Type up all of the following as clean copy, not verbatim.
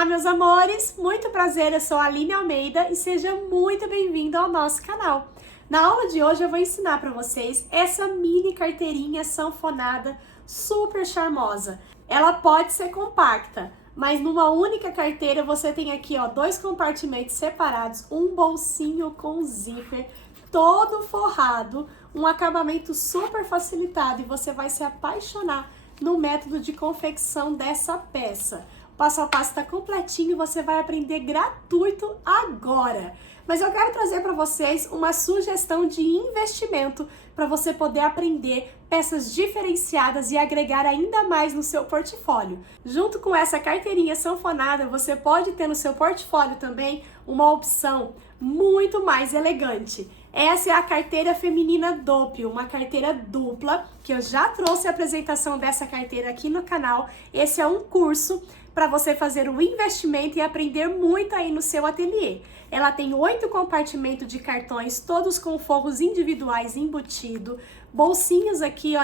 Olá, meus amores! Muito prazer, eu sou a Aline Almeida e seja muito bem-vindo ao nosso canal. Na aula de hoje eu vou ensinar para vocês essa mini carteirinha sanfonada super charmosa. Ela pode ser compacta, mas numa única carteira você tem aqui, ó, dois compartimentos separados, um bolsinho com zíper, todo forrado, um acabamento super facilitado e você vai se apaixonar no método de confecção dessa peça. O passo a passo está completinho e você vai aprender gratuito agora. Mas eu quero trazer para vocês uma sugestão de investimento para você poder aprender peças diferenciadas e agregar ainda mais no seu portfólio. Junto com essa carteirinha sanfonada, você pode ter no seu portfólio também uma opção muito mais elegante. Essa é a carteira feminina Doppio, uma carteira dupla, que eu já trouxe a apresentação dessa carteira aqui no canal. Esse é um curso para você fazer um investimento e aprender muito aí no seu ateliê. Ela tem 8 compartimentos de cartões, todos com forros individuais embutido, bolsinhos aqui, ó,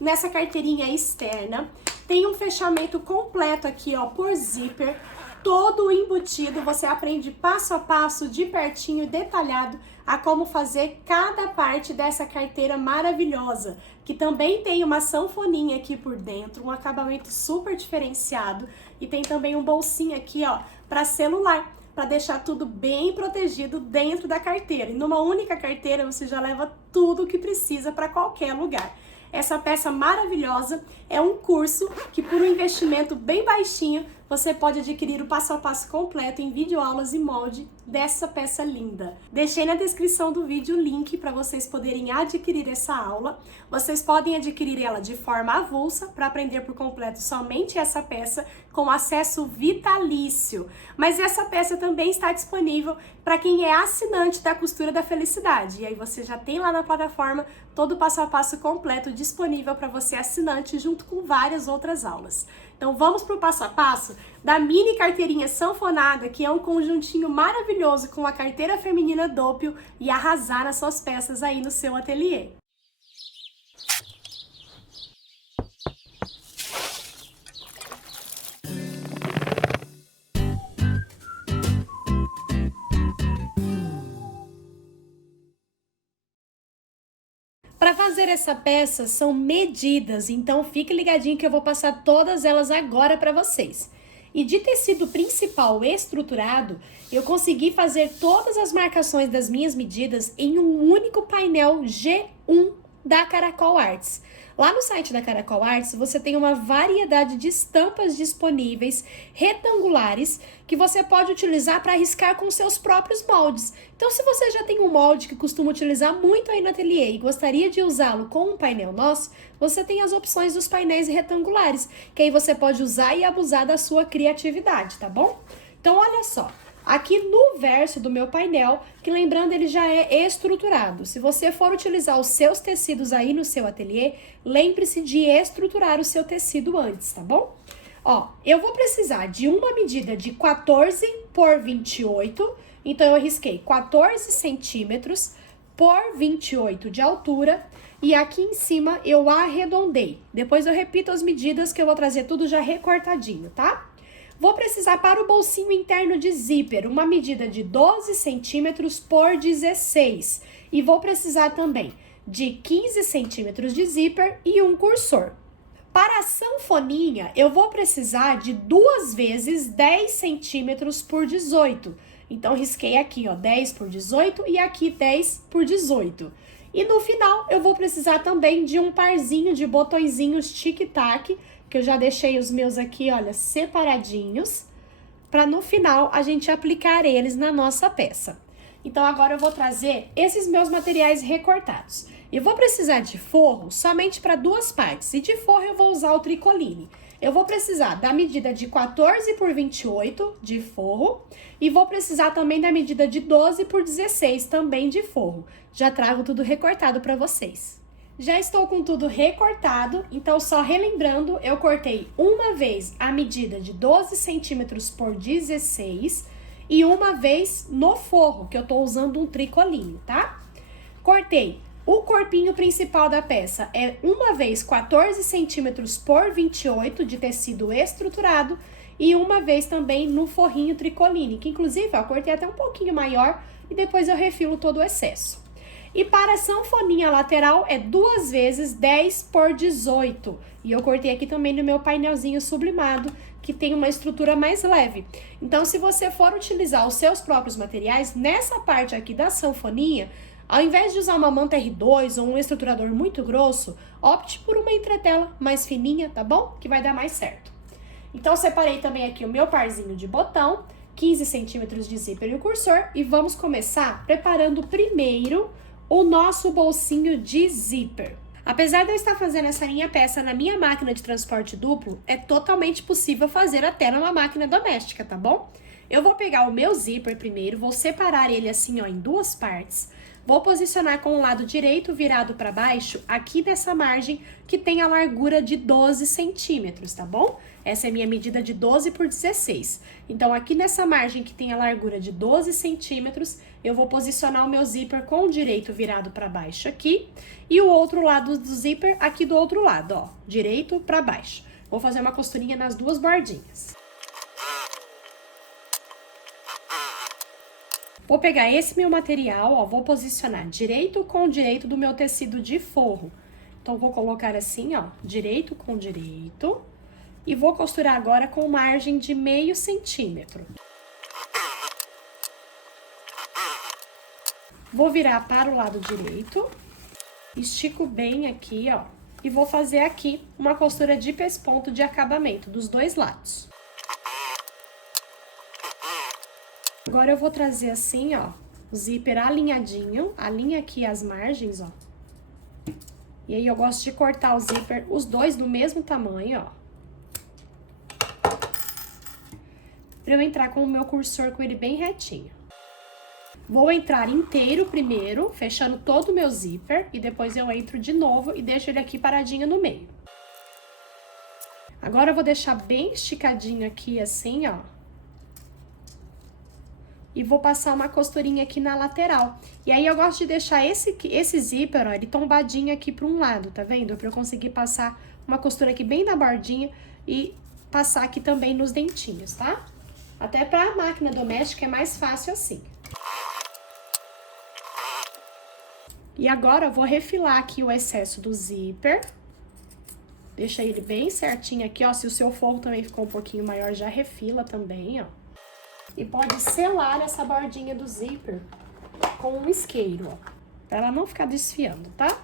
nessa carteirinha externa. Tem um fechamento completo aqui, ó, por zíper, todo embutido. Você aprende passo a passo, de pertinho, detalhado, a como fazer cada parte dessa carteira maravilhosa, que também tem uma sanfoninha aqui por dentro, um acabamento super diferenciado, e tem também um bolsinho aqui, ó, para celular, para deixar tudo bem protegido dentro da carteira. E numa única carteira você já leva tudo o que precisa para qualquer lugar. Essa peça maravilhosa é um curso que, por um investimento bem baixinho, você pode adquirir o passo a passo completo em videoaulas e molde dessa peça linda. Deixei na descrição do vídeo o link para vocês poderem adquirir essa aula. Vocês podem adquirir ela de forma avulsa para aprender por completo somente essa peça com acesso vitalício. Mas essa peça também está disponível para quem é assinante da Costura da Felicidade. E aí você já tem lá na plataforma todo o passo a passo completo disponível para você assinante, junto com várias outras aulas. Então vamos para o passo a passo da mini carteirinha sanfonada, que é um conjuntinho maravilhoso com a carteira feminina Doppio, e arrasar nas suas peças aí no seu ateliê. Para fazer essa peça são medidas, então fique ligadinho que eu vou passar todas elas agora para vocês. E de tecido principal estruturado, eu consegui fazer todas as marcações das minhas medidas em um único painel G1 da Caracol Arts. Lá no site da Caracol Arts você tem uma variedade de estampas disponíveis, retangulares, que você pode utilizar para riscar com seus próprios moldes. Então, se você já tem um molde que costuma utilizar muito aí no ateliê e gostaria de usá-lo com um painel nosso, você tem as opções dos painéis retangulares, que aí você pode usar e abusar da sua criatividade, tá bom? Então, olha só. Aqui no verso do meu painel, que lembrando, ele já é estruturado. Se você for utilizar os seus tecidos aí no seu ateliê, lembre-se de estruturar o seu tecido antes, tá bom? Ó, eu vou precisar de uma medida de 14 por 28, então eu risquei 14 centímetros por 28 de altura, e aqui em cima eu arredondei. Depois eu repito as medidas que eu vou trazer tudo já recortadinho, tá? Vou precisar para o bolsinho interno de zíper uma medida de 12 centímetros por 16. E vou precisar também de 15 centímetros de zíper e um cursor. Para a sanfoninha, eu vou precisar de 2 vezes 10 centímetros por 18. Então, risquei aqui, ó, 10 por 18 e aqui 10 por 18. E no final, eu vou precisar também de um parzinho de botõezinhos tic-tac, que eu já deixei os meus aqui, olha, separadinhos, para no final a gente aplicar eles na nossa peça. Então agora eu vou trazer esses meus materiais recortados. Eu vou precisar de forro somente para 2 partes, e de forro eu vou usar o tricoline. Eu vou precisar da medida de 14 por 28 de forro, e vou precisar também da medida de 12 por 16 também de forro. Já trago tudo recortado para vocês. Já estou com tudo recortado, então só relembrando, eu cortei uma vez a medida de 12 centímetros por 16 e uma vez no forro, que eu tô usando um tricoline, tá? Cortei o corpinho principal da peça, é uma vez 14 centímetros por 28 de tecido estruturado, e uma vez também no forrinho tricoline, que inclusive, ó, cortei até um pouquinho maior e depois eu refilo todo o excesso. E para a sanfoninha lateral é 2 vezes 10 por 18. E eu cortei aqui também no meu painelzinho sublimado, que tem uma estrutura mais leve. Então, se você for utilizar os seus próprios materiais, nessa parte aqui da sanfoninha, ao invés de usar uma manta R2 ou um estruturador muito grosso, opte por uma entretela mais fininha, tá bom? Que vai dar mais certo. Então, separei também aqui o meu parzinho de botão, 15 centímetros de zíper e o cursor, e vamos começar preparando primeiro o nosso bolsinho de zíper. Apesar de eu estar fazendo essa minha peça na minha máquina de transporte duplo, é totalmente possível fazer até numa máquina doméstica, tá bom? Eu vou pegar o meu zíper primeiro, vou separar ele assim, ó, em 2 partes. Vou posicionar com o lado direito virado para baixo, aqui nessa margem que tem a largura de 12 centímetros, tá bom? Essa é a minha medida de 12 por 16. Então, aqui nessa margem que tem a largura de 12 centímetros, eu vou posicionar o meu zíper com o direito virado para baixo aqui e o outro lado do zíper aqui do outro lado, ó, direito para baixo. Vou fazer uma costurinha nas 2 bordinhas. Vou pegar esse meu material, ó, vou posicionar direito com direito do meu tecido de forro. Então, vou colocar assim, ó, direito com direito. E vou costurar agora com margem de meio centímetro. Vou virar para o lado direito. Estico bem aqui, ó. E vou fazer aqui uma costura de pesponto de acabamento dos 2 lados. Agora eu vou trazer assim, ó, o zíper alinhadinho, alinha aqui as margens, ó. E aí eu gosto de cortar o zíper, os 2 do mesmo tamanho, ó. Pra eu entrar com o meu cursor com ele bem retinho. Vou entrar inteiro primeiro, fechando todo o meu zíper, e depois eu entro de novo e deixo ele aqui paradinho no meio. Agora eu vou deixar bem esticadinho aqui assim, ó. E vou passar uma costurinha aqui na lateral. E aí, eu gosto de deixar esse zíper, ó, ele tombadinho aqui para um lado, tá vendo? Pra eu conseguir passar uma costura aqui bem na bordinha e passar aqui também nos dentinhos, tá? Até pra máquina doméstica é mais fácil assim. E agora, eu vou refilar aqui o excesso do zíper. Deixa ele bem certinho aqui, ó. Se o seu forro também ficou um pouquinho maior, já refila também, ó. E pode selar essa bordinha do zíper com um isqueiro, ó, pra ela não ficar desfiando, tá?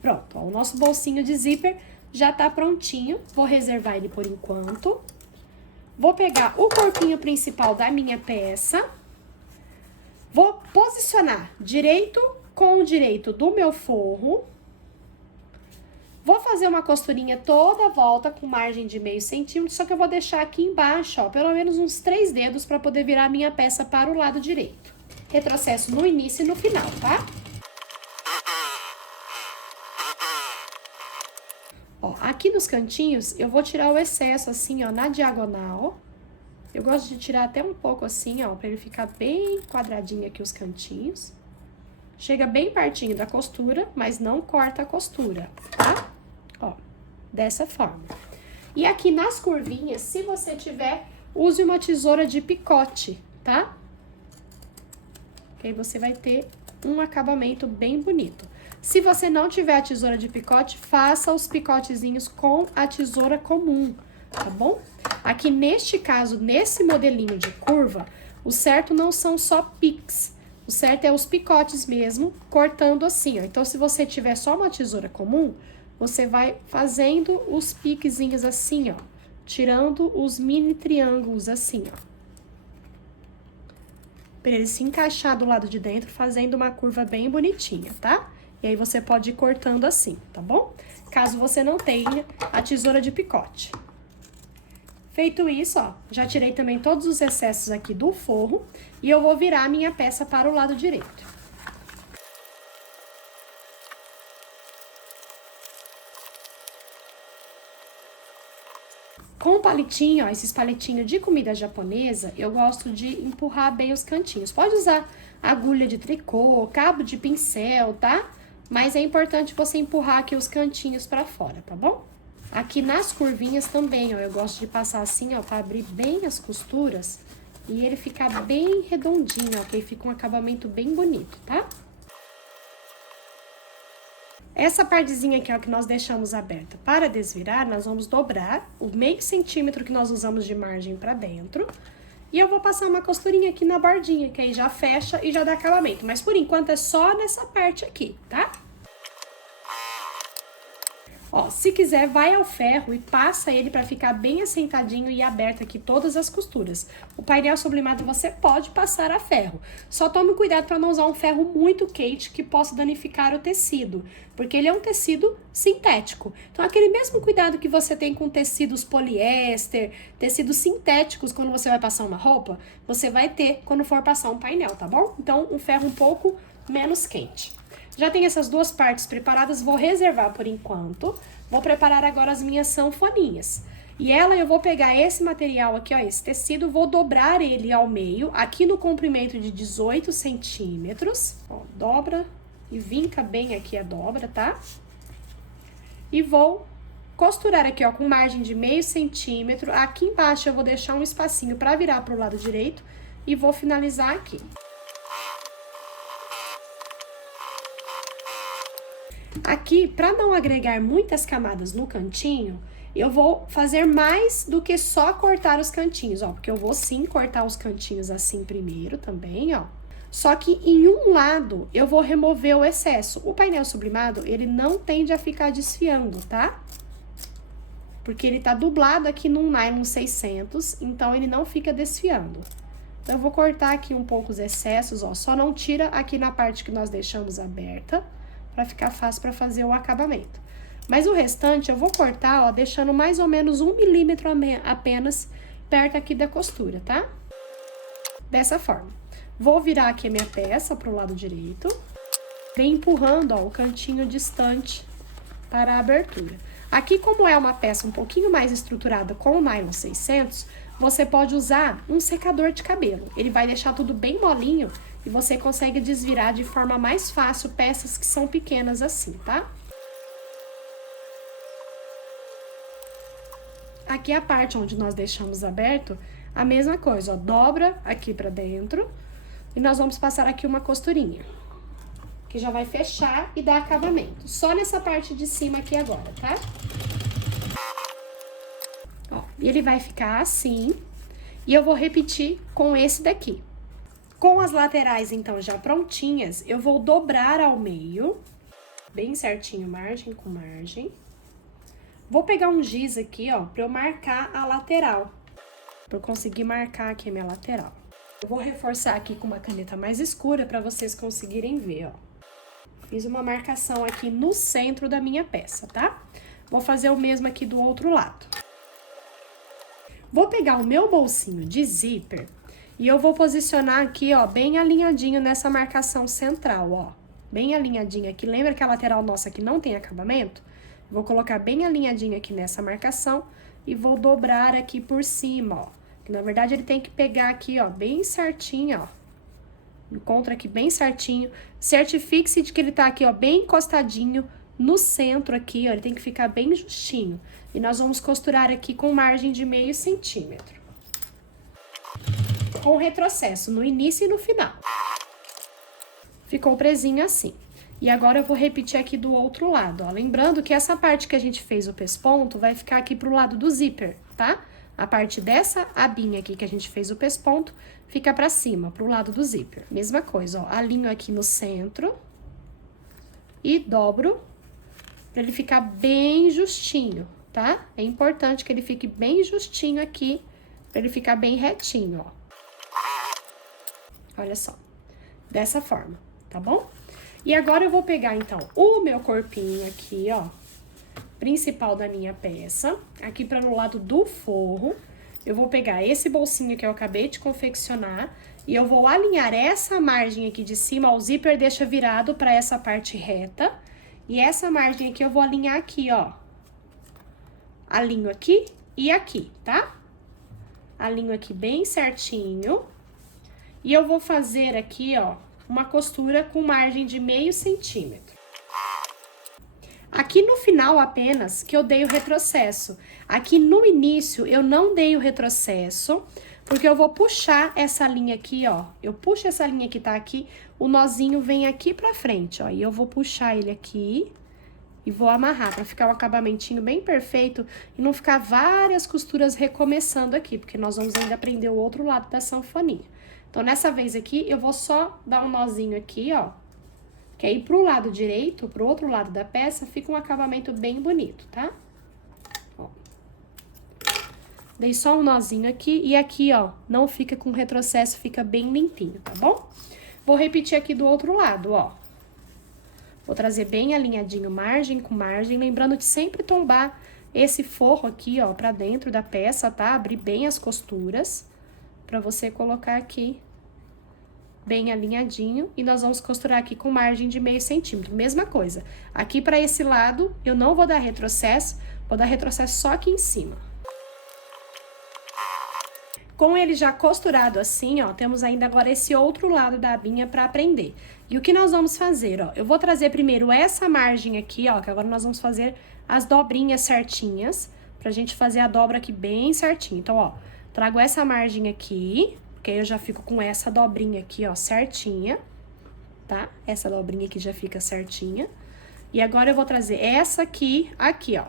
Pronto, ó, o nosso bolsinho de zíper já tá prontinho. Vou reservar ele por enquanto. Vou pegar o corpinho principal da minha peça. Vou posicionar direito com o direito do meu forro. Vou fazer uma costurinha toda a volta com margem de meio centímetro, só que eu vou deixar aqui embaixo, ó, pelo menos uns 3 dedos para poder virar a minha peça para o lado direito. Retrocesso no início e no final, tá? Ó, aqui nos cantinhos, eu vou tirar o excesso assim, ó, na diagonal. Eu gosto de tirar até um pouco assim, ó, para ele ficar bem quadradinho aqui os cantinhos. Chega bem pertinho da costura, mas não corta a costura, tá? Ó, dessa forma. E aqui nas curvinhas, se você tiver, use uma tesoura de picote, tá? Que aí você vai ter um acabamento bem bonito. Se você não tiver a tesoura de picote, faça os picotezinhos com a tesoura comum, tá bom? Aqui neste caso, nesse modelinho de curva, o certo não são só piques. O certo é os picotes mesmo, cortando assim, ó. Então, se você tiver só uma tesoura comum, você vai fazendo os piquezinhos assim, ó. Tirando os mini triângulos assim, ó. Pra ele se encaixar do lado de dentro, fazendo uma curva bem bonitinha, tá? E aí, você pode ir cortando assim, tá bom? Caso você não tenha a tesoura de picote. Feito isso, ó, já tirei também todos os excessos aqui do forro e eu vou virar a minha peça para o lado direito. Com o palitinho, ó, esses palitinhos de comida japonesa, eu gosto de empurrar bem os cantinhos. Pode usar agulha de tricô, cabo de pincel, tá? Mas é importante você empurrar aqui os cantinhos para fora, tá bom? Aqui nas curvinhas também, ó, eu gosto de passar assim, ó, pra abrir bem as costuras e ele ficar bem redondinho, ó, que aí fica um acabamento bem bonito, tá? Essa partezinha aqui, ó, que nós deixamos aberta para desvirar, nós vamos dobrar o meio centímetro que nós usamos de margem pra dentro. E eu vou passar uma costurinha aqui na bordinha, que aí já fecha e já dá acabamento. Mas por enquanto é só nessa parte aqui, tá? Ó, se quiser, vai ao ferro e passa ele pra ficar bem assentadinho e aberto aqui todas as costuras. O painel sublimado você pode passar a ferro. Só tome cuidado para não usar um ferro muito quente que possa danificar o tecido, porque ele é um tecido sintético. Então, aquele mesmo cuidado que você tem com tecidos poliéster, tecidos sintéticos quando você vai passar uma roupa, você vai ter quando for passar um painel, tá bom? Então, um ferro um pouco menos quente. Já tem essas duas partes preparadas, vou reservar por enquanto. Vou preparar agora as minhas sanfoninhas. E eu vou pegar esse material aqui, ó, esse tecido, vou dobrar ele ao meio, aqui no comprimento de 18 centímetros. Ó, dobra e vinca bem aqui a dobra, tá? E vou costurar aqui, ó, com margem de meio centímetro. Aqui embaixo eu vou deixar um espacinho pra virar pro lado direito e vou finalizar aqui. Aqui, para não agregar muitas camadas no cantinho, eu vou fazer mais do que só cortar os cantinhos, ó. Porque eu vou sim cortar os cantinhos assim primeiro também, ó. Só que em um lado eu vou remover o excesso. O painel sublimado, ele não tende a ficar desfiando, tá? Porque ele tá dublado aqui num nylon 600, então ele não fica desfiando. Então, eu vou cortar aqui um pouco os excessos, ó. Só não tira aqui na parte que nós deixamos aberta, para ficar fácil para fazer o acabamento. Mas o restante eu vou cortar, ó, deixando mais ou menos 1 milímetro apenas perto aqui da costura, tá? Dessa forma. Vou virar aqui a minha peça pro lado direito. Vem empurrando, ó, o cantinho distante para a abertura. Aqui, como é uma peça um pouquinho mais estruturada com o nylon 600, você pode usar um secador de cabelo. Ele vai deixar tudo bem molinho e você consegue desvirar de forma mais fácil peças que são pequenas assim, tá? Aqui a parte onde nós deixamos aberto, a mesma coisa, ó, dobra aqui pra dentro e nós vamos passar aqui uma costurinha, que já vai fechar e dar acabamento. Só nessa parte de cima aqui agora, tá? Ó, e ele vai ficar assim, e eu vou repetir com esse daqui. Com as laterais, então, já prontinhas, eu vou dobrar ao meio, bem certinho, margem com margem. Vou pegar um giz aqui, ó, pra eu marcar a lateral, pra eu conseguir marcar aqui a minha lateral. Eu vou reforçar aqui com uma caneta mais escura pra vocês conseguirem ver, ó. Fiz uma marcação aqui no centro da minha peça, tá? Vou fazer o mesmo aqui do outro lado. Vou pegar o meu bolsinho de zíper e eu vou posicionar aqui, ó, bem alinhadinho nessa marcação central, ó. Bem alinhadinho aqui. Lembra que a lateral nossa aqui não tem acabamento? Vou colocar bem alinhadinho aqui nessa marcação e vou dobrar aqui por cima, ó. Que na verdade ele tem que pegar aqui, ó, bem certinho, ó. Encontra aqui bem certinho. Certifique-se de que ele tá aqui, ó, bem encostadinho no centro aqui, ó. Ele tem que ficar bem justinho. E nós vamos costurar aqui com margem de meio centímetro. Com retrocesso no início e no final. Ficou presinho assim. E agora eu vou repetir aqui do outro lado, ó. Lembrando que essa parte que a gente fez o pesponto vai ficar aqui pro lado do zíper, tá? A parte dessa abinha aqui que a gente fez o pesponto fica pra cima, pro lado do zíper. Mesma coisa, ó. Alinho aqui no centro e dobro pra ele ficar bem justinho, tá? É importante que ele fique bem justinho aqui, pra ele ficar bem retinho, ó. Olha só, dessa forma, tá bom? E agora eu vou pegar, então, o meu corpinho aqui, ó, principal da minha peça, aqui para no lado do forro, eu vou pegar esse bolsinho que eu acabei de confeccionar e eu vou alinhar essa margem aqui de cima, ó, o zíper deixa virado para essa parte reta, e essa margem aqui eu vou alinhar aqui, ó. Alinho aqui e aqui, tá? Alinho aqui bem certinho. E eu vou fazer aqui, ó, uma costura com margem de meio centímetro. Aqui no final apenas que eu dei o retrocesso. Aqui no início eu não dei o retrocesso, porque eu vou puxar essa linha aqui, ó. Eu puxo essa linha que tá aqui, o nozinho vem aqui pra frente, ó. E eu vou puxar ele aqui e vou amarrar pra ficar um acabamentinho bem perfeito e não ficar várias costuras recomeçando aqui, porque nós vamos ainda aprender o outro lado da sanfoninha. Então, nessa vez aqui, eu vou só dar um nozinho aqui, ó. Que aí, pro lado direito, pro outro lado da peça, fica um acabamento bem bonito, tá? Ó. Dei só um nozinho aqui e aqui, ó, não fica com retrocesso, fica bem limpinho, tá bom? Vou repetir aqui do outro lado, ó. Vou trazer bem alinhadinho margem com margem, lembrando de sempre tombar esse forro aqui, ó, pra dentro da peça, tá? Abrir bem as costuras, pra você colocar aqui bem alinhadinho, e nós vamos costurar aqui com margem de meio centímetro, mesma coisa. Aqui pra esse lado, eu não vou dar retrocesso, vou dar retrocesso só aqui em cima. Com ele já costurado assim, ó, temos ainda agora esse outro lado da abinha pra aprender. E o que nós vamos fazer, ó, eu vou trazer primeiro essa margem aqui, ó, que agora nós vamos fazer as dobrinhas certinhas, pra gente fazer a dobra aqui bem certinho. Então, ó, trago essa margem aqui, porque aí eu já fico com essa dobrinha aqui, ó, certinha, tá? Essa dobrinha aqui já fica certinha. E agora eu vou trazer essa aqui, ó.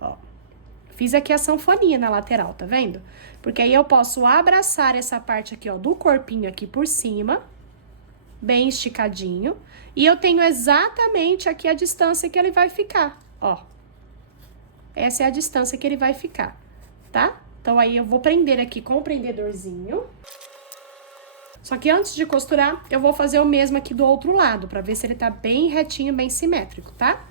Ó. Fiz aqui a sanfoninha na lateral, tá vendo? Porque aí eu posso abraçar essa parte aqui, ó, do corpinho aqui por cima, bem esticadinho. E eu tenho exatamente aqui a distância que ele vai ficar, ó. Essa é a distância que ele vai ficar, tá? Então, aí, eu vou prender aqui com o prendedorzinho. Só que antes de costurar, eu vou fazer o mesmo aqui do outro lado, pra ver se ele tá bem retinho, bem simétrico, tá?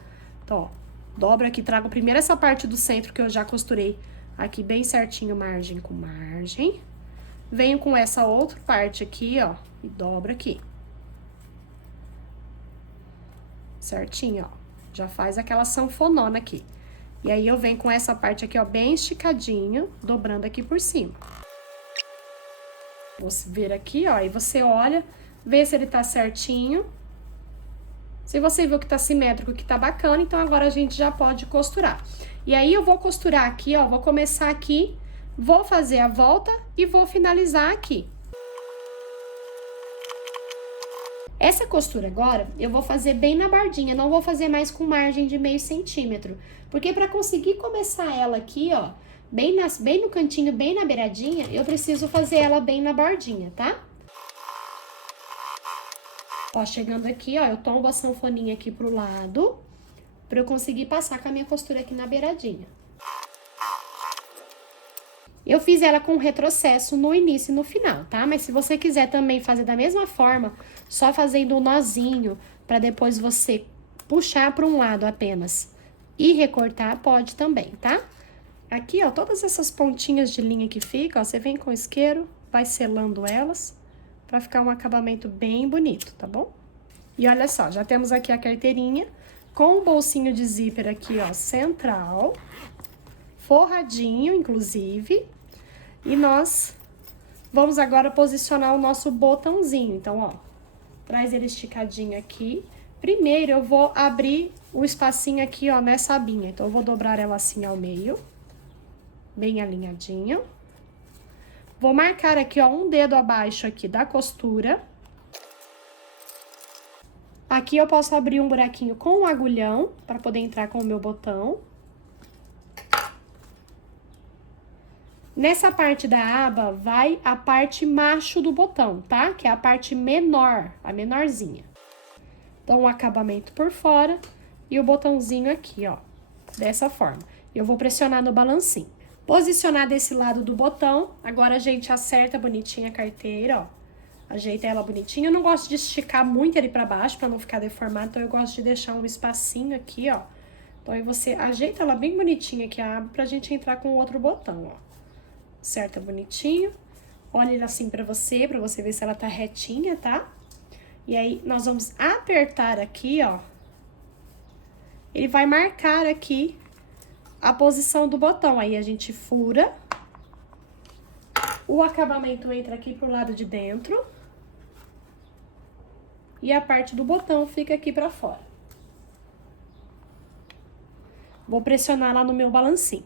Então, ó, dobro aqui, trago primeiro essa parte do centro que eu já costurei aqui bem certinho, margem com margem. Venho com essa outra parte aqui, ó, e dobro aqui. Certinho, ó. Já faz aquela sanfonona aqui. E aí, eu venho com essa parte aqui, ó, bem esticadinho, dobrando aqui por cima. Vou vir aqui, ó, e você olha, vê se ele tá certinho. Se você viu que tá simétrico, que tá bacana, então agora a gente já pode costurar. E aí, eu vou costurar aqui, ó, vou começar aqui, vou fazer a volta e vou finalizar aqui. Essa costura agora, eu vou fazer bem na bardinha, não vou fazer mais com margem de meio centímetro. Porque pra conseguir começar ela aqui, ó, bem no cantinho, bem na beiradinha, eu preciso fazer ela bem na bordinha, tá? Ó, chegando aqui, ó, eu tombo a sanfoninha aqui pro lado, pra eu conseguir passar com a minha costura aqui na beiradinha. Eu fiz ela com retrocesso no início e no final, tá? Mas se você quiser também fazer da mesma forma, só fazendo um nozinho, pra depois você puxar para um lado apenas e recortar, pode também, tá? Aqui, ó, todas essas pontinhas de linha que ficam, ó, você vem com o isqueiro, vai selando elas, pra ficar um acabamento bem bonito, tá bom? E olha só, já temos aqui a carteirinha, com o bolsinho de zíper aqui, ó, central, forradinho, inclusive. E nós vamos agora posicionar o nosso botãozinho. Então, ó, traz ele esticadinho aqui. Primeiro, eu vou abrir o espacinho aqui, ó, nessa abinha. Então, eu vou dobrar ela assim ao meio, bem alinhadinho. Vou marcar aqui, ó, um dedo abaixo aqui da costura. Aqui eu posso abrir um buraquinho com um agulhão, para poder entrar com o meu botão. Nessa parte da aba, vai a parte macho do botão, tá? Que é a parte menor, a menorzinha. Então, o acabamento por fora e o botãozinho aqui, ó, dessa forma. Eu vou pressionar no balancinho. Posicionar desse lado do botão, agora a gente acerta bonitinha a carteira, ó. Ajeita ela bonitinha. Eu não gosto de esticar muito ele pra baixo, pra não ficar deformado, então eu gosto de deixar um espacinho aqui, ó. Então, aí você ajeita ela bem bonitinha aqui, a aba, pra gente entrar com o outro botão, ó. Acerta bonitinho, olha ele assim pra você ver se ela tá retinha, tá? E aí, nós vamos apertar aqui, ó. Ele vai marcar aqui a posição do botão. Aí, a gente fura. O acabamento entra aqui pro lado de dentro. E a parte do botão fica aqui pra fora. Vou pressionar lá no meu balancinho.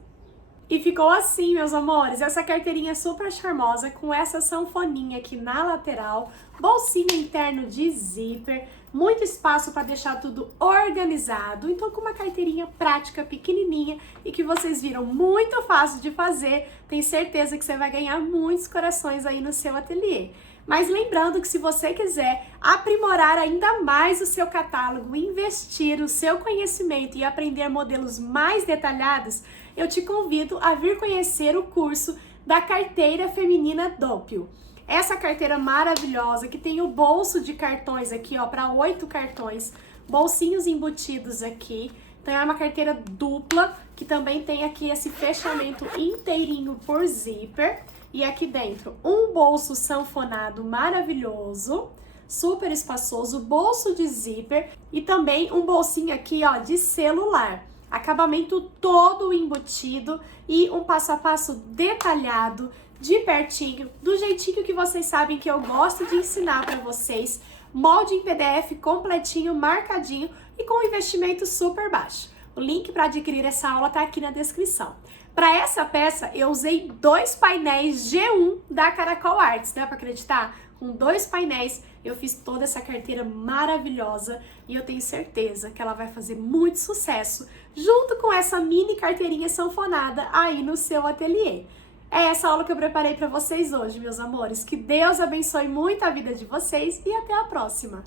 E ficou assim, meus amores, essa carteirinha super charmosa com essa sanfoninha aqui na lateral, bolsinha interno de zíper, muito espaço para deixar tudo organizado. Então, com uma carteirinha prática, pequenininha e que vocês viram muito fácil de fazer, tenho certeza que você vai ganhar muitos corações aí no seu ateliê. Mas lembrando que se você quiser aprimorar ainda mais o seu catálogo, investir o seu conhecimento e aprender modelos mais detalhados, eu te convido a vir conhecer o curso da Carteira Feminina Doppio. Essa carteira maravilhosa que tem o bolso de cartões aqui, ó, para 8 cartões, bolsinhos embutidos aqui. Então é uma carteira dupla, que também tem aqui esse fechamento inteirinho por zíper. E aqui dentro, um bolso sanfonado maravilhoso, super espaçoso, bolso de zíper e também um bolsinho aqui, ó, de celular. Acabamento todo embutido e um passo a passo detalhado, de pertinho, do jeitinho que vocês sabem que eu gosto de ensinar para vocês. Molde em PDF completinho, marcadinho e com investimento super baixo. O link para adquirir essa aula tá aqui na descrição. Para essa peça, eu usei 2 painéis G1 da Caracol Arts, dá para acreditar? Com 2 painéis, eu fiz toda essa carteira maravilhosa e eu tenho certeza que ela vai fazer muito sucesso junto com essa mini carteirinha sanfonada aí no seu ateliê. É essa aula que eu preparei para vocês hoje, meus amores. Que Deus abençoe muito a vida de vocês e até a próxima!